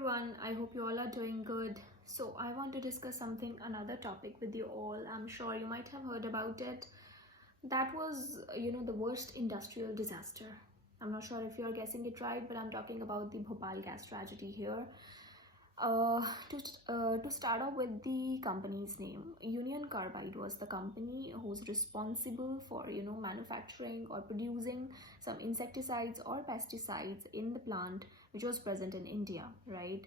everyone, I hope you all are doing good. So I want to discuss another topic with you all. I'm sure you might have heard about it. That was, the worst industrial disaster. I'm not sure if you're guessing it right, but I'm talking about the Bhopal gas tragedy here. To start off with the company's name, Union Carbide was the company who's responsible for manufacturing or producing some insecticides or pesticides in the plant which was present in India, right?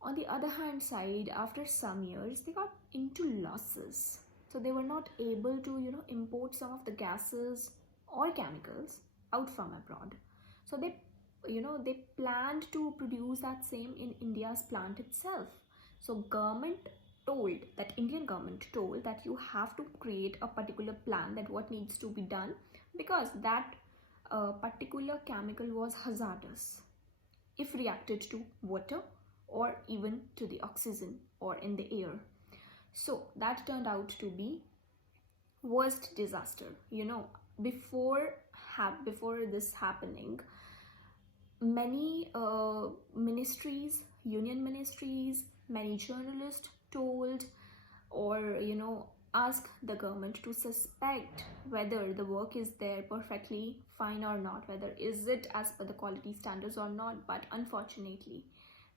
On the other hand side, after some years they got into losses, so they were not able to import some of the gases or chemicals out from abroad. So they planned to produce that same in India's plant itself. So Indian government told that you have to create a particular plan that what needs to be done, because that particular chemical was hazardous if reacted to water or even to the oxygen or in the air. So that turned out to be worst disaster. Before this happening, many ministries, union ministries, many journalists told or ask the government to suspect whether the work is there perfectly fine or not, whether is it as per the quality standards or not. But unfortunately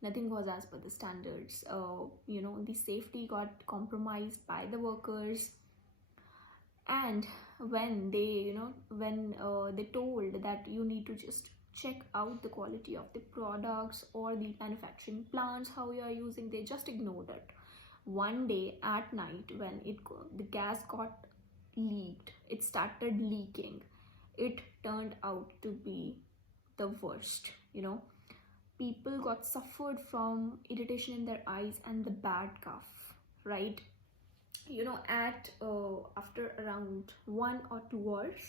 nothing was as per the standards. The safety got compromised by the workers. And when they told that you need to just check out the quality of the products or the manufacturing plants, how you are using, they just ignored it. One day at night, when the gas got leaked, it started leaking, it turned out to be the worst. People got suffered from irritation in their eyes and the bad cough, right? At after around 1 or 2 hours,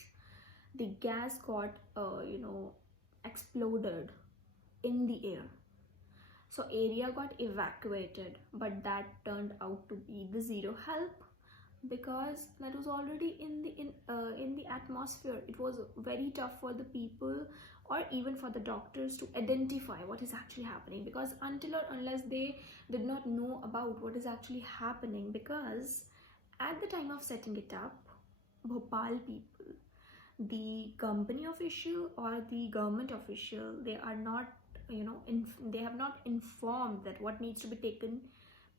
the gas got exploded in the air. So area got evacuated, but that turned out to be the zero help, because that was already in the atmosphere. It was very tough for the people or even for the doctors to identify what is actually happening, because until or unless they did not know about what is actually happening, because at the time of setting it up, Bhopal people, the company official or the government official, they are not they have not informed that what needs to be taken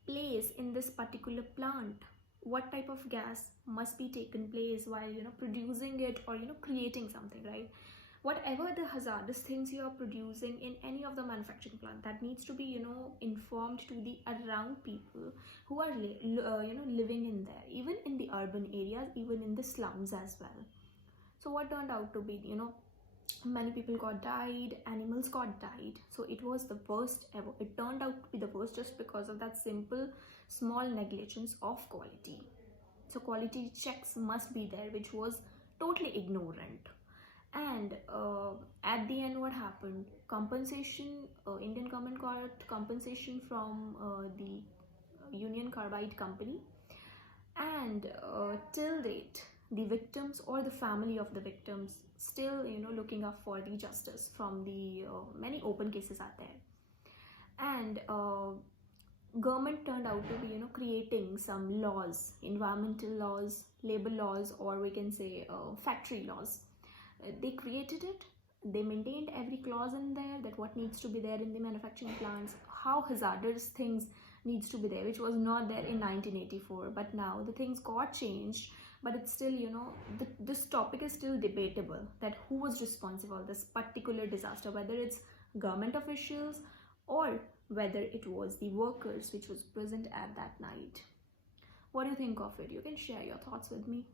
place in this particular plant, what type of gas must be taken place while producing it or creating something, right? Whatever the hazardous things you are producing in any of the manufacturing plant, that needs to be informed to the around people who are living in there, even in the urban areas, even in the slums as well. So what turned out to be, many people got died, animals got died. So it was the worst ever. It turned out to be the worst just because of that simple small negligence of quality. So quality checks must be there, which was totally ignorant. And at the end, what happened? Compensation, Indian government got compensation from the Union Carbide company, and till date the victims or the family of the victims still looking up for the justice from the many open cases are there. And government turned out to be creating some laws, environmental laws, labor laws, or we can say factory laws. They created it, they maintained every clause in there, that what needs to be there in the manufacturing plants, how hazardous things needs to be there, which was not there in 1984. But now the things got changed, but it's still this topic is still debatable, that who was responsible this particular disaster, whether it's government officials or whether it was the workers which was present at that night. What do you think of it? You can share your thoughts with me.